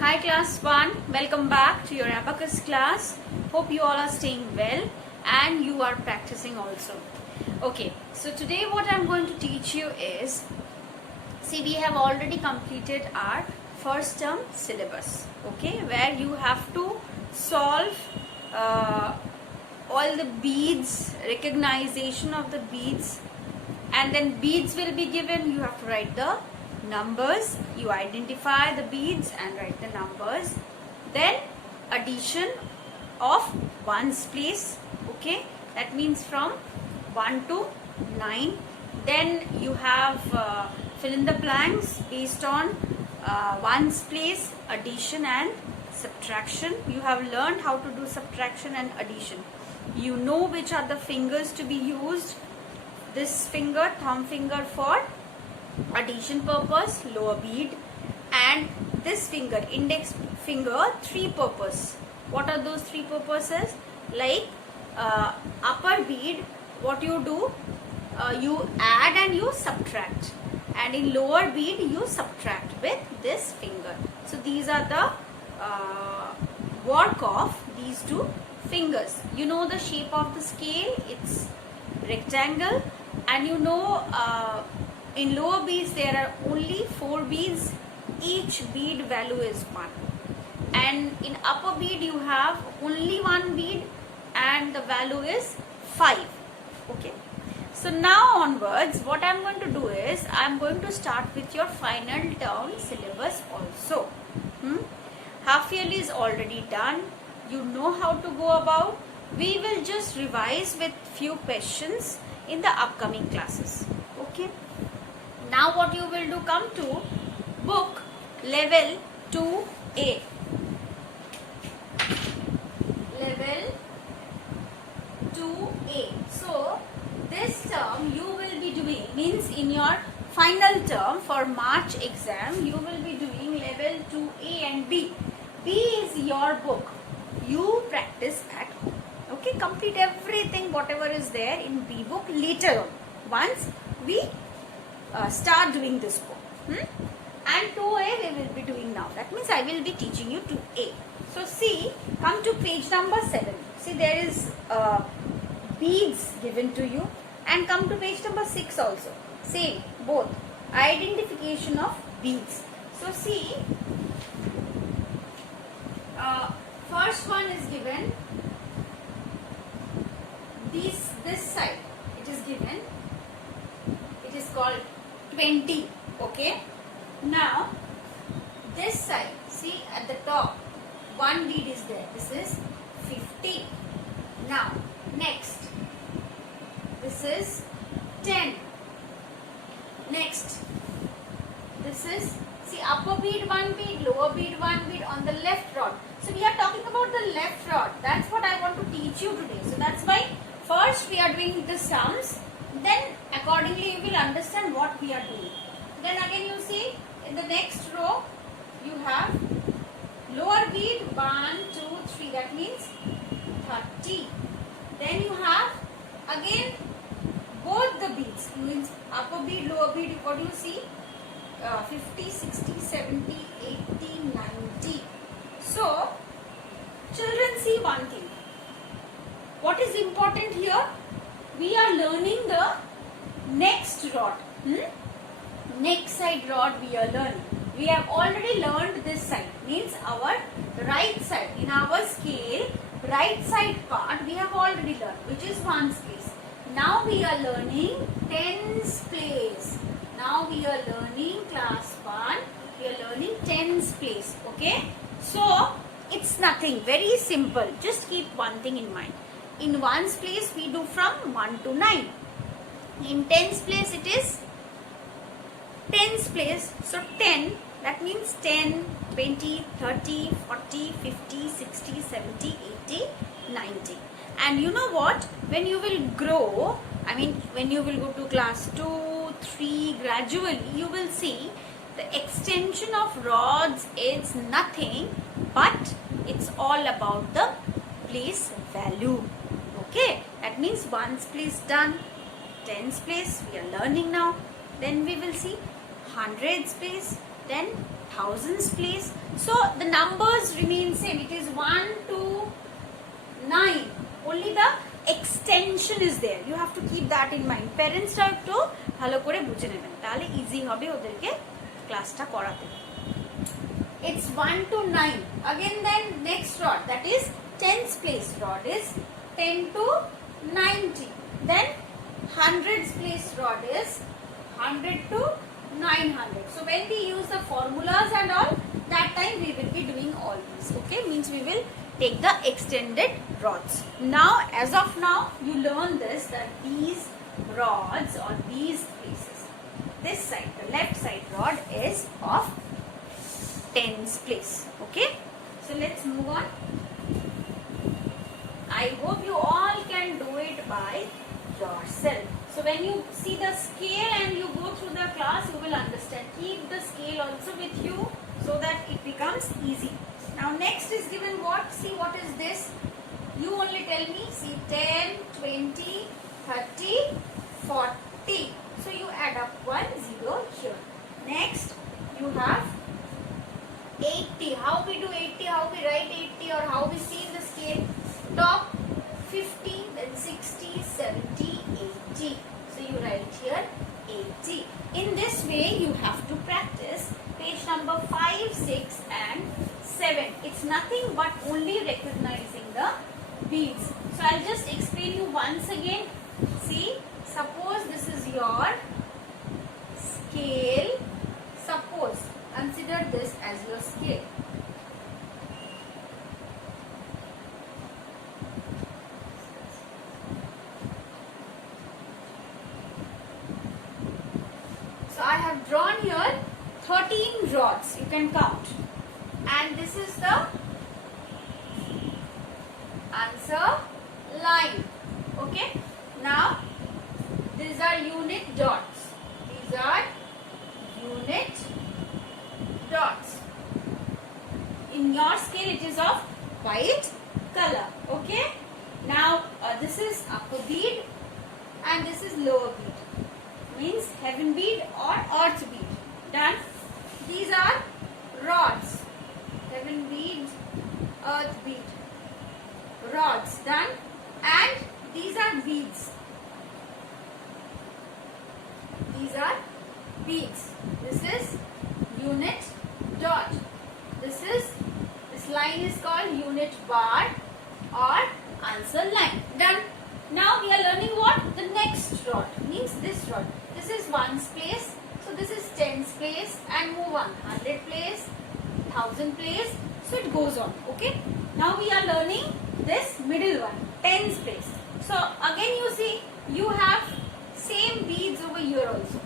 Hi class 1, welcome back to your abacus class. Hope you all are staying well and you are practicing also. Okay, so today what I'm going to teach you is, see, we have already completed our first term syllabus, okay, where you have to solve all the beads, recognition of the beads, and then beads will be given. You have to write the numbers, you identify the beads and write the numbers, then addition of ones place, okay, that means from 1 to 9. Then you have fill in the blanks based on ones place, addition and subtraction. You have learned how to do subtraction and addition. You know which are the fingers to be used. This finger, thumb finger for addition purpose, lower bead, and this finger, index finger, three purpose. What are those three purposes? Like upper bead, what you do, you add and you subtract, and in lower bead you subtract with this finger. So these are the work of these two fingers. You know the shape of the scale, it's rectangle, and you know in lower beads there are only 4 beads, each bead value is 1, and in upper bead you have only 1 bead and the value is 5. Okay, so now onwards what I am going to do is I am going to start with your final term syllabus also. Half yearly is already done, you know how to go about. We will just revise with few questions in the upcoming classes. Okay, now what you will do, come to book level 2A. Level 2A. So this term you will be doing, means in your final term for March exam you will be doing level 2A and B. B is your book, you practice at home. Okay, complete everything whatever is there in B book later on, once we start doing this book. And 2A we will be doing now. That means I will be teaching you 2A. So see, come to page number 7. See, there is beads given to you, and come to page number 6 also. Same, both. Identification of beads. So see, first one is given. This side it is given, it is called 20. Okay, now this side, see at the top 1 bead is there, this is 50. Now next, this is 10. Next, this is, see, upper bead 1 bead, lower bead 1 bead on the left rod. So we are talking about the left rod. That's what I want to teach you today. So that's why first we are doing the sums, then accordingly you will understand what we are doing. Then again you see in the next row you have lower bead 1, 2, 3, that means 30. Then you have again both the beads, means upper bead, lower bead, what do you see? 50, 60, 70, 80, 90. So children, see one thing. What is important here? We are learning the next rod. Next side rod we are learning. We have already learned this side, means our right side. In our scale, right side part we have already learned, which is ones place. Now we are learning tens place. Now we are learning class 1, we are learning tens place. Okay, so it's nothing, very simple. Just keep one thing in mind. In ones place we do from 1 to 9. In tens place it is tens place. So 10, that means 10, 20, 30, 40, 50, 60, 70, 80, 90. And you know what? When you will grow, I mean when you will go to class 2, 3, gradually you will see the extension of rods is nothing but it's all about the place value. Okay, that means ones place done, tens place we are learning now. Then we will see hundreds place, then thousands place. So the numbers remain same. It is 1 to 9. Only the extension is there. You have to keep that in mind. Parents রা একটু ভালো করে বুঝে নেবেন, তাহলে easy হবে ওদেরকে ক্লাসটা করাতে। It's 1 to 9. Again then next rod, that is tens place rod is 10 to 90. Then hundreds place rod is 100 to 900. So when we use the formulas and all, that time we will be doing all these. Okay, means we will take the extended rods. Now, as of now, you learn this, that these rods or these places, this side, the left side rod is of tens place. Okay, so let's move on. I hope you all can do it by yourself. So when you see the scale and you go through the class, you will understand. Keep the scale also with you so that it becomes easy. Now next is given what? See, what is this? You only tell me. See, 10, 20, 30, 40. So you add up 1 0 here. Next you have 80. How we do 80? How we write 80 or how we see in the scale? Top 50, then 60, 70, 80. So you write here 80. In this way you have to practice page number 5, 6 and 7. It's nothing but only recognizing the beads. So I'll just explain you once again. See, suppose this is your scale. Suppose, consider this as your scale. So I have drawn here 13 rods, you can count, and this is the answer line. Okay, now these are unit dots. These are unit dots. In your scale it is of white color. Okay, now this is upper bead and this is lower bead, means heaven bead or earth bead. Done. These are rods. Heaven bead, earth bead, rods. Done. And these are beads. These are beads. This is unit dot. This line is called unit bar or answer line. Done. Now we are learning what? The next rod, means this rod. This is ones place. So this is tens place and move on. 100 place, 1000 place. So it goes on. Okay. Now we are learning this middle one, tens place. So again you see you have same beads over here also.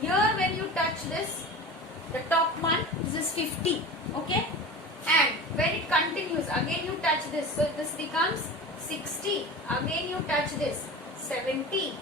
Here when you touch this, the top one, this is 50. Okay. And when it continues, again you touch this. So this becomes 60. Again you touch this, 70.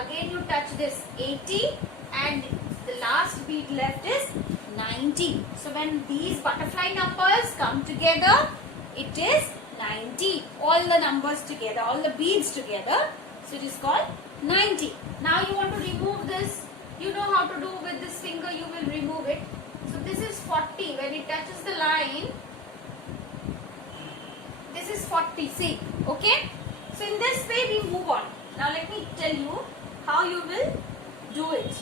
Again you touch this, 80. And the last bead left is 90. So when these butterfly numbers come together, it is 90. All the numbers together, all the beads together. So it is called 90. Now you want to remove this. You know how to do with this finger, you will remove it. So this is 40. When it touches the line, this is 40. See, okay? So in this way we move on. Now let me tell you how you will do it.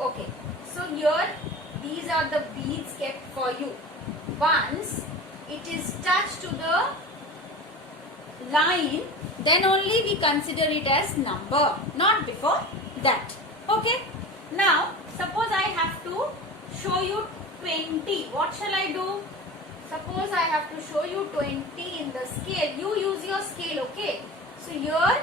Okay, so here these are the beads kept for you. Once it is touched to the line, then only we consider it as number, not before that. Okay, now suppose I have to show you 20. What shall I do? Suppose I have to show you 20 in the scale. You use your scale. Okay, so here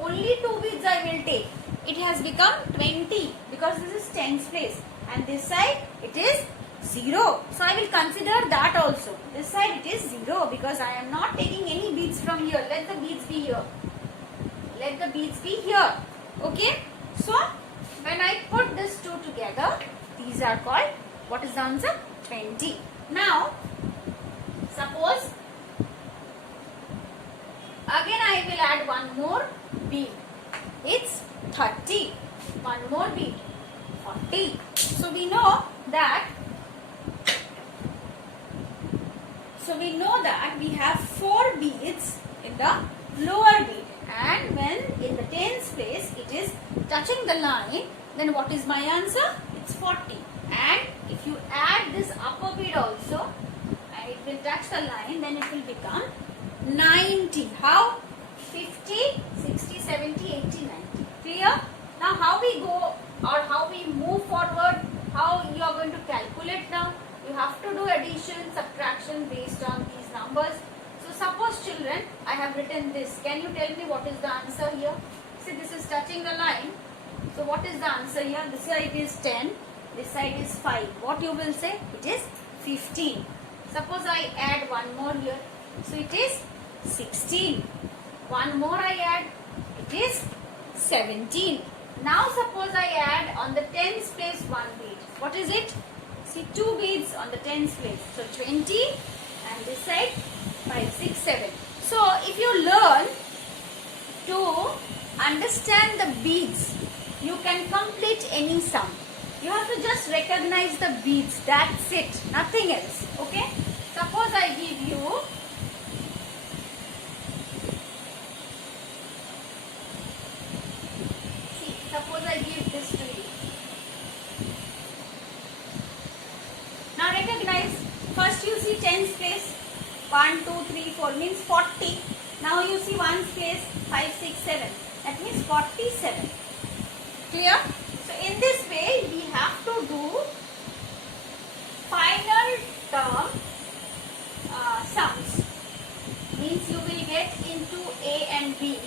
only 2 beads I will take. It has become 20 because this is tens place, and this side it is 0. So I will consider that also. This side it is 0 because I am not taking any beads from here. Let the beads be here. Let the beads be here. Okay. So when I put this two together, these are called, what is the answer? 20. Now suppose again I will add one more bead. It's 30. One more bead, 40. So we know that, so we know that we have 4 beads in the lower bead, and when in the tens place it is touching the line, then what is my answer? It's 40. And if you add this upper bead also, and it will touch the line, then it will become 90. How? 50, 60, 70, 80, 90. Clear? Now how we go or how we move forward, how you are going to calculate now? You have to do addition, subtraction based on these numbers. So suppose children, I have written this. Can you tell me what is the answer here? See, this is touching the line. So what is the answer here? This side is 10, this side is 5. What you will say? It is 15. Suppose I add one more here. So it is 16. One more I add. It is 17. Now suppose I add on the tens place one bead. What is it? See, 2 beads on the tens place. So 20, and this side 5, 6, 7. So if you learn to understand the beads, you can complete any sum. You have to just recognize the beads. That's it. Nothing else. Okay? Suppose I give you suppose I give this to you. Now recognize, first you see tens place, 1, 2, 3, 4 means 40. Now you see ones place, 5, 6, 7. That means 47. Clear? So in this way we have to do final term sums. Means you will get into A and B,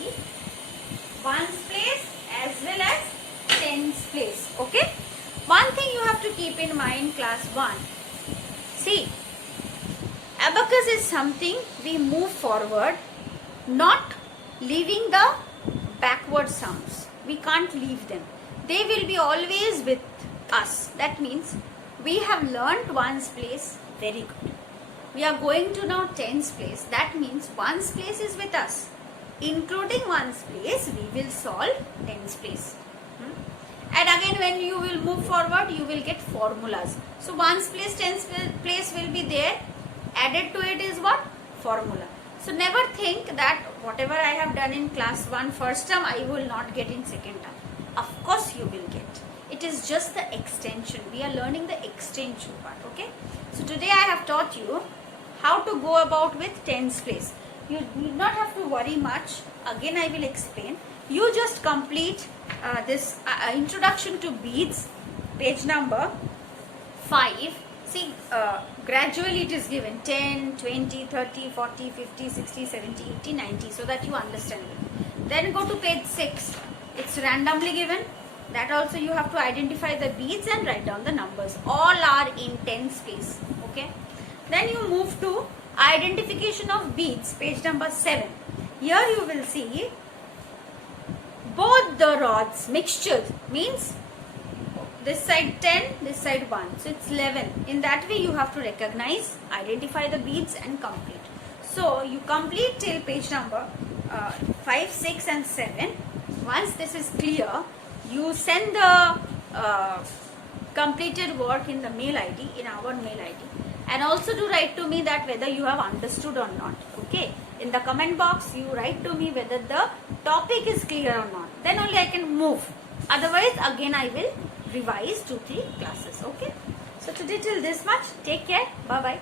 ones place as well as tens place. Okay? One thing you have to keep in mind, class 1. See, abacus is something we move forward, not leaving the backward sums. We can't leave them. They will be always with us. That means we have learned ones place very good. We are going to now tens place. That means ones place is with us. Including ones place, we will solve tens place. And again, when you will move forward, you will get formulas. So ones place, tens place will be there. Added to it is what? Formula. So never think that whatever I have done in class 1 first term, I will not get in second term. Of course you will get. It is just the extension. We are learning the extension part. Okay. So today I have taught you how to go about with tens place. You need not have to worry much. Again I will explain. You just complete this introduction to beads, page number 5. See, gradually it is given 10, 20, 30, 40, 50, 60, 70, 80, 90, so that you understand it. Then go to page 6. It's randomly given. That also you have to identify the beads and write down the numbers. All are in tens place. Okay. Then you move to identification of beads, page number 7. Here you will see both the rods mixtures, means this side 10, this side 1. So it's 11. In that way you have to recognize, identify the beads and complete. So you complete till page number 5, 6 and 7. Once this is clear, you send the completed work in the mail ID, in our mail ID. And also do write to me that whether you have understood or not. Okay. In the comment box, you write to me whether the topic is clear or not. Then only I can move. Otherwise, again I will revise 2-3 classes. Okay. So today till this much. Take care. Bye-bye.